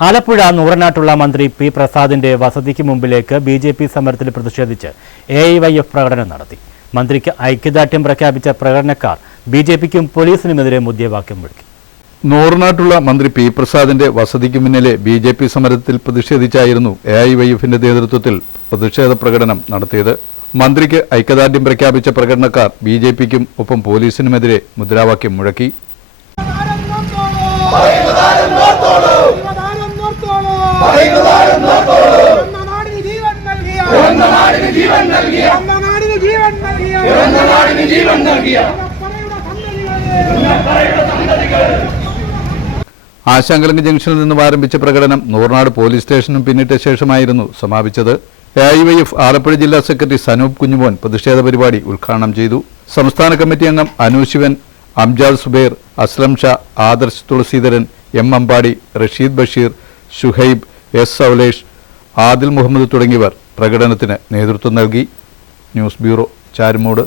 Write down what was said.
ആലപ്പുഴ നൂറനാട്ടുള്ള മന്ത്രി പി പ്രസാദിന്റെ വസതിക്ക് മുമ്പിലേക്ക് B J P സമരത്തിൽ പ്രതിഷേധിച്ച് എ ഐ വൈ എഫ് പ്രകടനം നടത്തി. മന്ത്രിക്ക് ഐക്യദാർഢ്യം പ്രഖ്യാപിച്ച പ്രകടനക്കാർ ബി ജെ പിക്കും പോലീസിനുമെതിരെ മുദ്യവാക്യം മുഴക്കി നൂറനാട്ടുള്ള മന്ത്രി പി പ്രസാദിന്റെ വസതിക്ക് മുന്നിലെ ബി ജെ പി സമരത്തിൽ പ്രതിഷേധിച്ചായിരുന്നു എ ഐ വൈ എഫിന്റെ നേതൃത്വത്തിൽ പ്രതിഷേധ പ്രകടനം നടത്തിയത്. മന്ത്രിക്ക് ഐക്യദാർഢ്യം പ്രഖ്യാപിച്ച പ്രകടനക്കാർ ബി ജെ പിക്കും ഒപ്പം പോലീസിനുമെതിരെ മുദ്രാവാക്യം മുഴക്കി ജീവതാരം നോർത്തോളൂ ജീവതാരം നോർത്തോളൂ എന്ന നാടിന് ജീവൻ നൽകിയ എന്ന നാടിന് ജീവൻ നൽകിയ. നാടിന് ജീവൻ നൽകിയ. നാടിന് ജീവൻ നൽകിയ. ആശാങ്കലങ്ക് ജംഗ്ഷനിൽ നിന്നും ആരംഭിച്ച പ്രകടനം നൂർനാട് പോലീസ് സ്റ്റേഷനും പിന്നിട്ട ശേഷമായിരുന്നു സമാപിച്ചത്. A I Y F Alappuzha ജില്ലാ സെക്രട്ടറി സനൂപ് കുഞ്ഞുമോൻ പ്രതിഷേധ പരിപാടി ഉദ്ഘാടനം ചെയ്തു. സംസ്ഥാന കമ്മിറ്റി അംഗം അനു ശിവൻ അംജാദ് സുബൈർ അസ്ലം ഷാ ആദർശ് തുളസീധരൻ എം അമ്പാടി റഷീദ് ബഷീർ ഷുഹൈബ് എസ് സൗലേഷ് ആദിൽ മുഹമ്മദ് തുടങ്ങിയവർ പ്രകടനത്തിന് നേതൃത്വം നൽകി. News bureau Charummood.